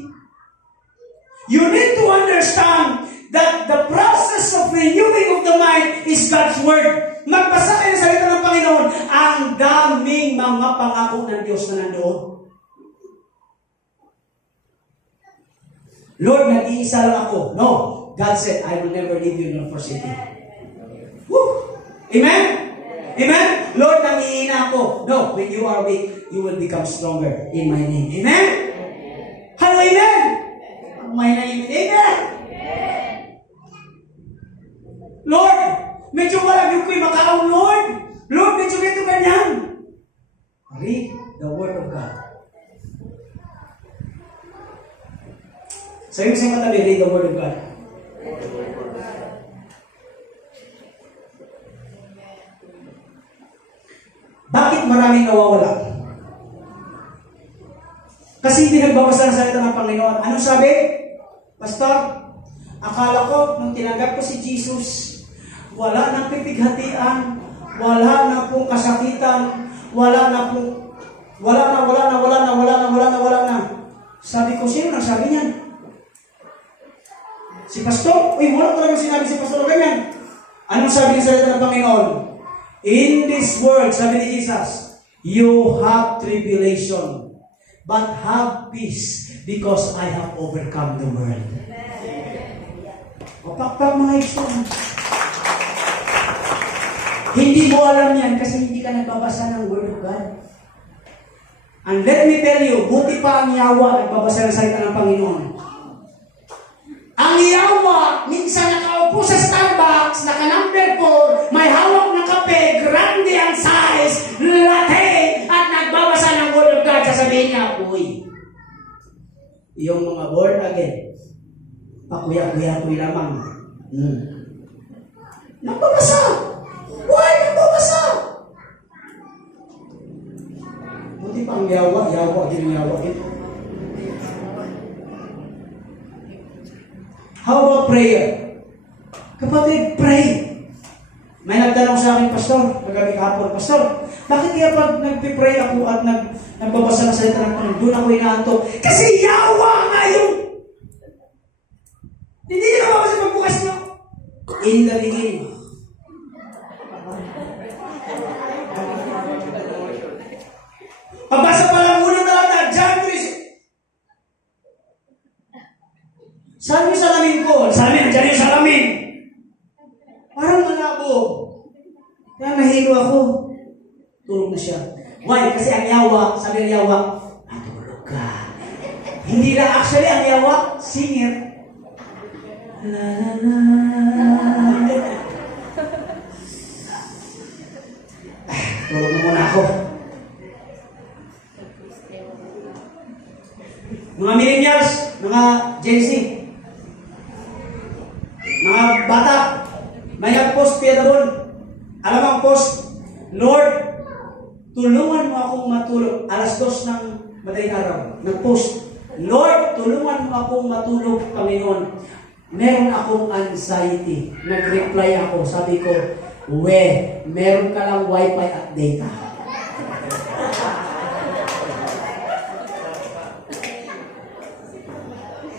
You need to understand that the process of renewing of the mind is God's Word. Magbasa kayo ng salita ng Panginoon, ang daming mga pangako ng Diyos na nandoon. Lord, nag-iisa lang ako. No. God said, I will never leave you nor forsake you. Woo! Amen? Amen? Lord, nangihina ako. No, when you are weak, you will become stronger in my name. Amen? Hello, amen? May naimin. Amen? Lord, medyo malagyo ko'y makaon, Lord. Lord, medyo ganito ganyan. Read the Word of God. Sabi mo sa matabi, read the Word of God. Bakit maraming nawawala? Kasi hindi nagbabasa ng salita ng Panginoon. Anong sabi? Pastor, akala ko nung tinanggap ko si Jesus, wala nang pipighatian, wala na pong kasakitan, wala na. Sabi ko, sino nagsabi niyan? Si Pastor? Uy, wala talagang sinabi si Pastor ganyan. Anong sabi ng salita ng Panginoon? In this world, sabi ni Jesus, you have tribulation, but have peace because I have overcome the world. Papakpak mga isun. Hindi mo alam yan kasi hindi ka nagbabasa ng Word of God. And let me tell you, buti pa ang yawa nagbabasa ng salita ng Panginoon. Ang yawa, minsan nakaupo sa Starbucks, naka-number 4, may hawak na kape, grande ang size, latte, at nagbabasa ng Word of God. Sasabihin niya, uy, yung mga born again, pakuya-kuya-kuya lamang. Nagbabasa! Why nagbabasa? Buti pa ang yawa, ginyawa. How about prayer? Kapatid, pray. May nagtanong sa akin, Pastor, kagabi kahapon, Pastor, bakit kaya pag nagpipray ako at nagbabasa ng salita ng Panginoon, doon ako inaantok? Kasi yawa nga yun! Hindi nyo nababasa pagbukas nyo. In the beginning. Pagbasa pa lang unang talata, John 3. Saan yung salamin ko? Salamin, andyan yung salamin. Parang malabo. Kaya nahilo ako. Tulog na siya. Why? Kasi ang yawa, sabi ng yawa, matulog ka. Hindi na actually ang yawa, singer. La la la. Tulog na muna ako. Mga millennials, mga Gen Z, mga bata, may nag-post PW. Alam mo ang post? Lord, tulungan mo akong matulog. 2:00 ng madaling araw. Nag-post. Lord, tulungan mo akong matulog, Panginoon. Meron akong anxiety. Nag-reply ako. Sabi ko, meron ka lang wifi at data.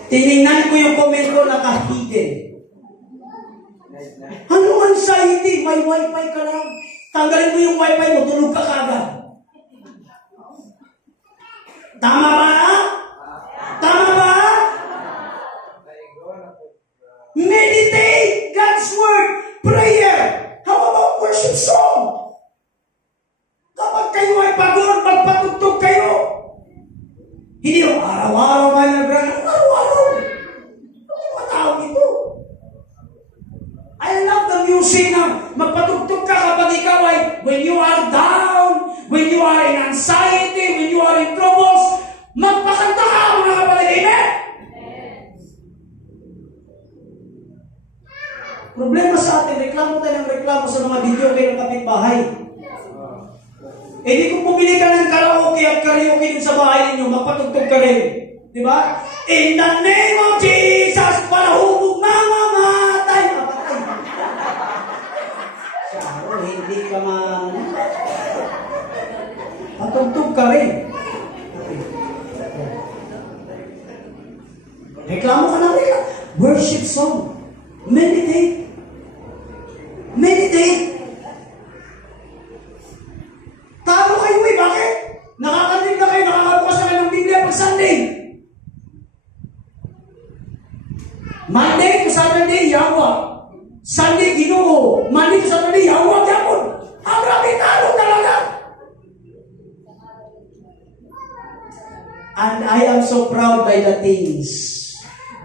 Tinignan ko yung comment ko, naka-hidden. Ano anxiety? May wifi ka lang. Tanggalin mo yung wifi mo, tulog ka kagad. Tama ba? Tama ba? Meditate God's Word. Prayer. How about worship song? Kapag kayo ay pagod, magpatugtog kayo. Hindi yung araw-araw kayo nag-run. Araw-araw. Ano yung matawag ito? I love the music na magpatugtog ka kapag ikaw ay when you are down, when you are in anxiety, when you are in troubles, magpakanta ka mga kapatid. Amen? Problema sa atin, reklamo tayo ng reklamo sa mga video kayo ng kapitbahay. Eh di kung pumili ka ng karaoke at karaoke dun sa bahay ninyo, magpatugtog ka rin. Di ba? In the name of Jesus, palahubog na mamatay. Mapatay. Saro, hindi ka man. Patugtog ka rin. Reklamo ka ng reklamo. Worship song. Meditate. Meditate. Talo kayo eh. Bakit? Nakakarinig na kayo, nakakabukas na kayo ng Biblia pag Sunday. Monday to Saturday, Yahweh. Sunday, Ginoo. Monday to Saturday, Yahweh, Yahweh. Ang grabe, talo talaga. And I am so proud by the teens.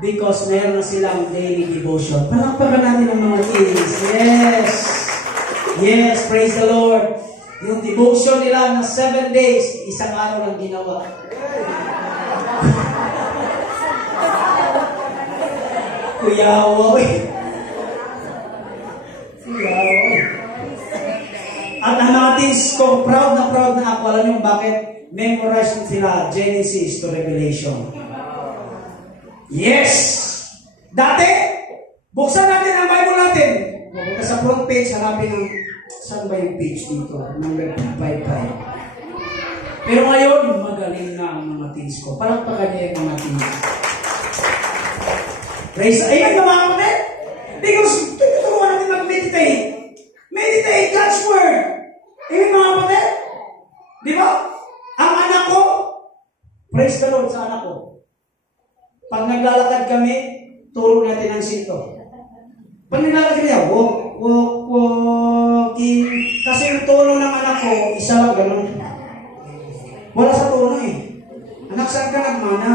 Because meron na silang daily devotion. Palakpakan natin ang mga teens. Yes. Yes, praise the Lord. Yung devotion nila na 7 days, isang araw lang ginawa. Kuyawa. At ang mga teens ko, proud na ako. Alam niyo bakit? Memorize sila Genesis to Revelation. Yes! Dati, buksan natin ang Bible natin. Huwag sa front page, hanapin ang saan ba yung page dito? Number 55. Pero ngayon, magaling na ang mga teens ko. Palakpakan niya yung mga teens. Praise the Lord. Ayan mga kapatid. Because, tuturuan natin mag-meditate. Meditate God's Word. Ayan mga kapatid. Di ba? Ang anak ko, praise the Lord sa anak ko. Pag naglalakad kami, turo natin ang sinto. Pag naglalakad niya, walking. Kasi yung tono ng anak ko, isa lang ganun. Wala sa tono eh. Anak, saan ka nagmana?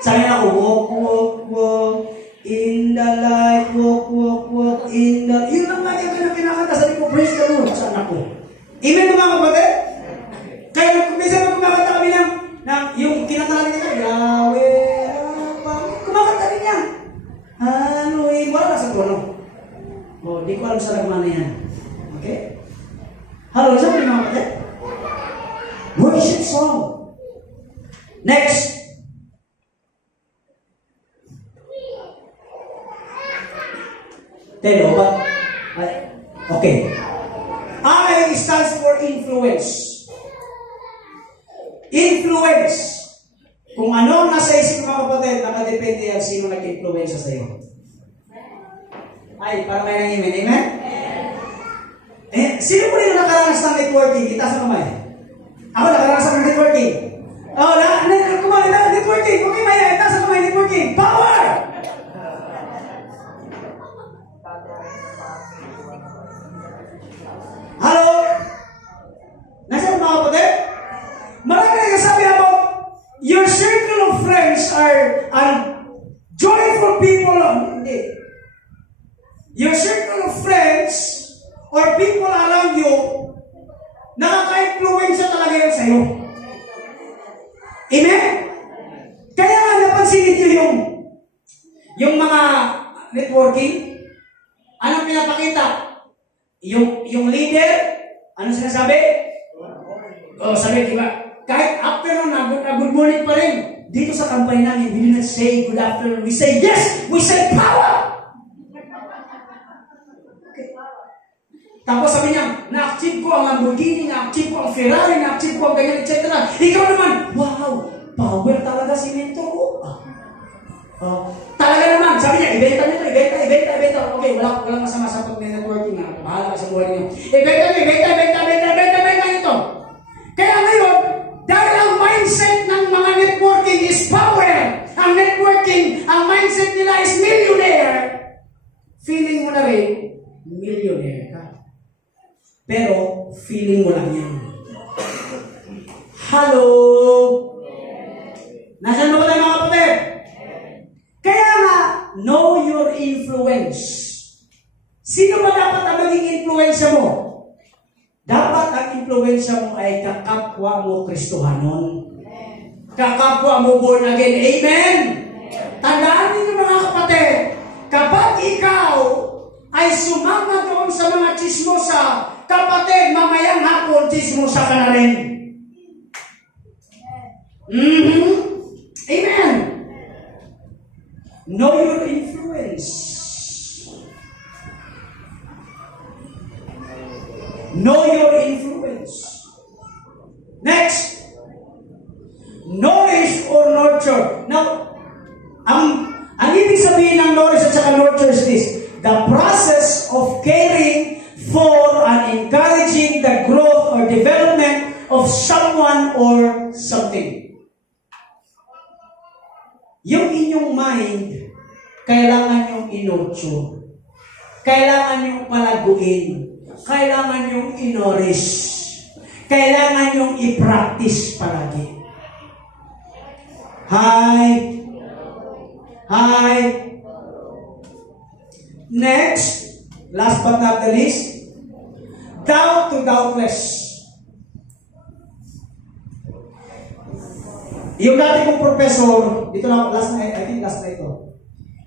Sabi na ako, walk, in the light, walk, in the... Yun lang nga yung kinakanta. Sabi ko, praise the Lord sa anak ko. Amen mga kapatid? Kaya minsan kumakanta kami ng yung kinatala niya, Yahweh, kumakanta rin niya. Wala sa tono. Di ko alam sa lagman na yan. Okay? Halo, isa po mga kapatid? Worship song. Next. Telo, but okay. I stands for influence. Influence. Kung ano ang nasa isip mga kapatid, nakadepende yan sino nag-influensya sa iyo. Ay, parang may nangimin. Amen? Sino po rin nakaranas ng networking? Itaas ang kamay. Ako nakaranas ng networking. Kumain na networking. Okay, maya, itaas ang kamay, networking. Power! Hello? Nasaan mga kapatid? Marami na nagsasabi about your circle of friends are joyful people. Hindi. Your circle of friends or people around you, nakaka-influensya talaga yan sa'yo. Amen? Kaya nga napansin niyo yung mga networking, anong pinapakita? Yung leader, anong sinasabi? Sabi, diba? Kahit afternoon na, good morning pa rin. Dito sa company namin, we do not say good afternoon. We say yes! We say power! Okay. Tapos sabi niya, na-achieve ko ang Lamborghini, na-achieve ko ang Ferrari, na-achieve ko ang ganyan, etc. Ikaw naman, wow! Power talaga si mentor ko. Talaga naman, sabi niya, ibenta nito, ibenta. Okay, walang masama sa pag-networking. Bahala ka sa buhay niyo. Ibenta nito. Kaya ngayon, dahil ang mindset ng mga networking is power, ang networking, ang mindset nila is millionaire, feeling mo na rin, millionaire ka. Pero, feeling mo lang yan. Hello? Nasaan mo ko tayo mga kapatid? Kaya nga, know your influence. Sino ba dapat ang maging influensya mo? Dapat ang influensya mo ay kakapwa mo Kristohanon. Kakapwa mo born again. Amen? Tandaan niyo mga kapatid, kapag ikaw ay sumama doon sa mga chismosa, kapatid, mamayang hapon, chismosa ka na rin. Amen? Know your influence. Know your influence. Next. Knowledge or nurture. Now, for and encouraging the growth or development of someone or something. Yung inyong mind, kailangan yung inurture. Kailangan yung palaguin. Kailangan yung inourish. Kailangan yung i-practice palagi. Hi. Next, last but not the least, doubt to doubtless. Yung dati kong professor, dito na, last na ito.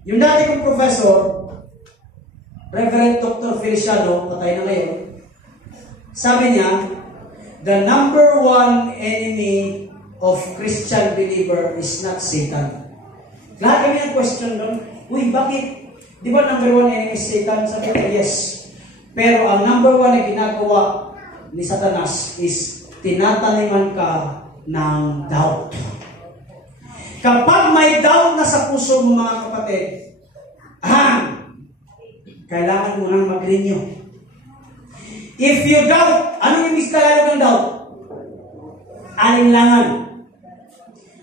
Yung dati kong professor, Reverend Dr. Feliciano, patay na ngayon, sabi niya, the number one enemy of Christian believer is not Satan. Lahat kami ang question doon, uy, bakit? Di ba number one enemy is Satan? Sabi ko, yes. Pero ang number one na ginagawa ni Satanas is tinataniman ka ng doubt. Kapag may doubt na sa puso mo, mga kapatid, kailangan mo nang mag-renew. If you doubt, ano yung Tagalog ng doubt? Alinlangan.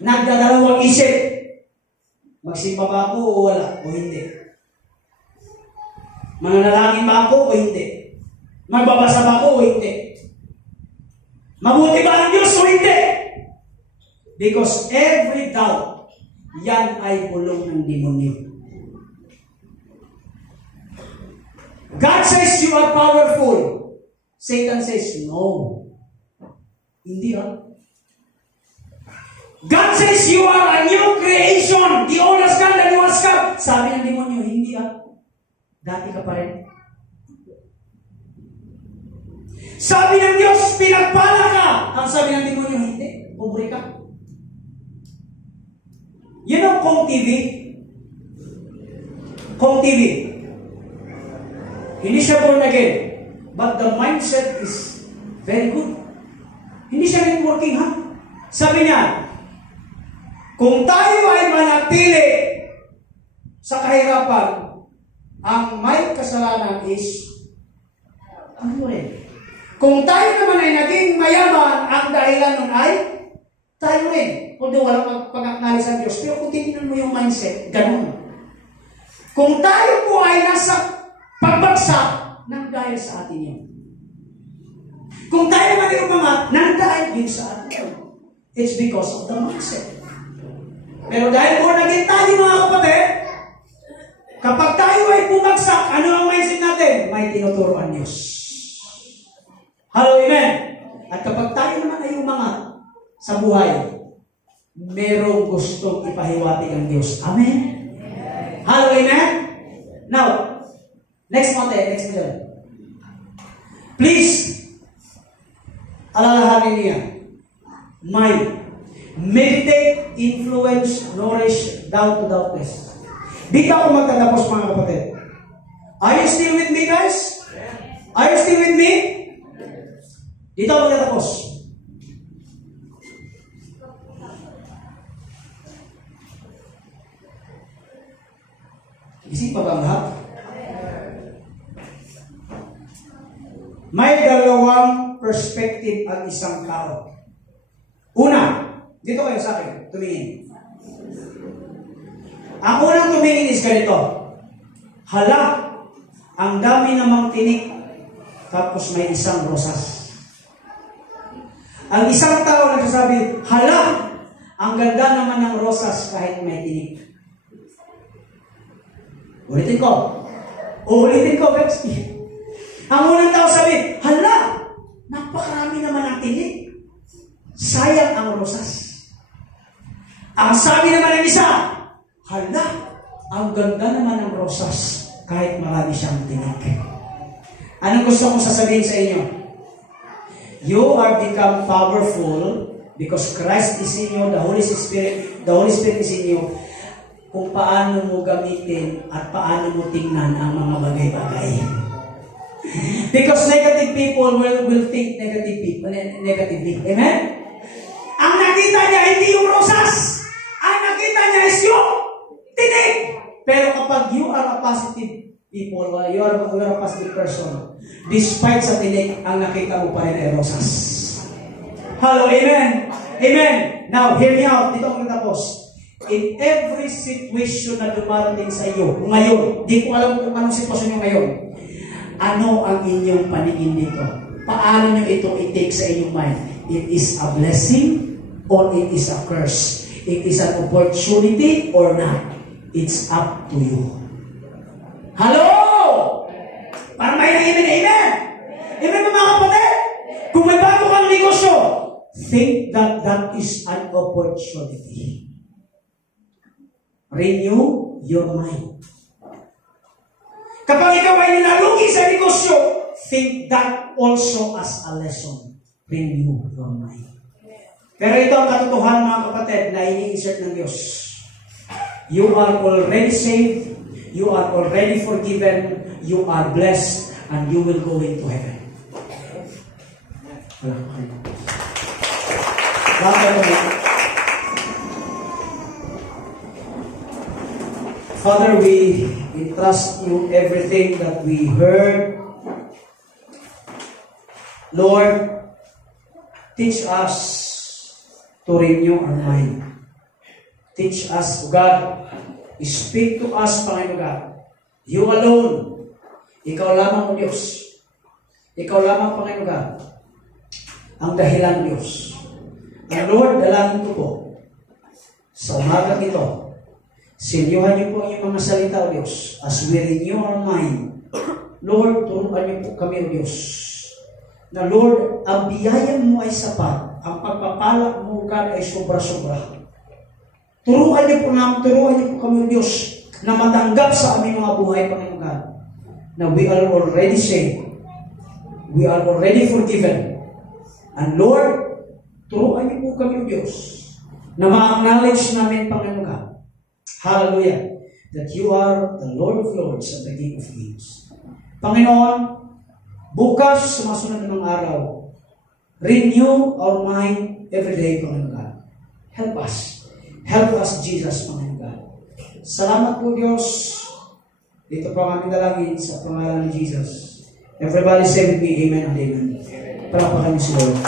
Nagdadalawang isip. Magsimba ba ako o wala? O hindi? Mananalangin ba ako o hindi? Magbabasa ba ako o hindi? Mabuti ba ang Diyos o hindi? Because every doubt, yan ay bulong ng demonyo. God says you are powerful. Satan says, no. Hindi God says you are a new creation. The old has gone, the new has come. Sabi ng demonyo, hindi Dati ka pa rin. Sabi ng Diyos, pinagpala ka. Ang sabi ng demonyo, hindi. Pobre ka. You know, Kong TV? Kong TV. Hindi siya born again. But the mindset is very good. Hindi siya networking, Sabi niya, kung tayo ay manatili sa kahirapan, ang may kasalanan is ano rin. Kung tayo naman ay naging mayaman, ang dahilan nun ay tayo rin. Although walang pag-acknowledge ang Diyos. Pero kung titignan mo yung mindset, ganun. Kung tayo po ay nasa pagbagsak, nang dahil sa atin yun. Kung tayo man ay umangat, nang dahil din sa atin yun. It's because of the mindset. Pero dahil po naging tayo, mga kapatid, kapag tayo ay bumagsak, ano ang mindset natin? May tinuturo ang Diyos. Hello, amen? At kapag tayo naman ay umangat sa buhay, merong gustong ipahiwatig ang Diyos. Amen? Hello, amen? Now, next month, next month. Please, alalahanin niya. Mind. Meditate, influence, nourish, doubt to doubtless. Dito ako magtatapos, mga kapatid. Are you still with me, guys? Are you still with me? Dito ako magtatapos. Isip pa ba ang lahat? May dalawang perspective ang isang tao. Una, dito kayo sa akin, tumingin. Ang unang tumingin is ganito. Hala, ang dami namang tinik, tapos may isang rosas. Ang isang tao nagsasabi, hala, ang ganda naman ng rosas kahit may tinik. Ulitin ko. Guys. Ang unang tao sabi, hala, napakarami naman ang tinik. Sayang ang rosas. Ang sabi naman ng isa, hala, ang ganda naman ng rosas kahit marami siyang tinik. Anong gusto kong sasabihin sa inyo? You are become powerful because Christ is in you, the Holy Spirit is in you, kung paano mo gamitin at paano mo tingnan ang mga bagay-bagay. Because negative people will think negatively. Amen? Ang nakita niya hindi yung rosas. Ang nakita niya is yung tinik. Pero kapag you are a positive people, you are a positive person, Despite sa tinik, ang nakita mo pa rin ay rosas. Hello, amen? Amen. Now, hear me out. Dito ako natapos. In every situation na dumarating sa iyo, ngayon, di ko alam kung anong sitwasyon nyo ngayon, ano ang inyong paningin dito? Paano nyo ito i-take sa inyong mind? It is a blessing or it is a curse? It is an opportunity or not? It's up to you. Hello! Para may amen, amen! Amen ba mga kapatid? Kung may bago kang negosyo, think that that is an opportunity. Renew your mind. Kapag ikaw ay nalugi sa negosyo, think that also as a lesson. Renew your mind. Pero ito ang katotohanan mga kapatid na ini-insert ng Diyos. You are already saved, you are already forgiven, you are blessed, and you will go into heaven. Father, we entrust you everything that we heard. Lord, teach us to renew our mind. Teach us, God. Speak to us, Panginoon God. You alone. Ikaw lamang, O Diyos. Ikaw lamang, Panginoon God. Ang dahilan, Diyos. And Lord, dalangin ko po sa umagang ito, sinyuhan niyo po ang iyong mga salita, O Diyos, as we renew our mind. Lord, turuan niyo po kami, O Diyos, na Lord, ang biyaya mo ay sapat, ang pagpapala mo, God, ay sobra-sobra. Turuan niyo po kami, O Diyos, na matanggap sa aming mga buhay, Panginoon God, na we are already saved, we are already forgiven, and Lord, turuan niyo po kami, O Diyos, na ma-acknowledge namin, Panginoon God, hallelujah, that you are the Lord of Lords and the King of Kings. Panginoon, bukas sa masunod ng araw, renew our mind every day, Panginoon God. Help us. Help us, Jesus, Panginoon God. Salamat po, Diyos. Dito po ang aming dalangin sa pangalan ni Jesus. Everybody say with me, amen and amen. Para pa kami si Lord.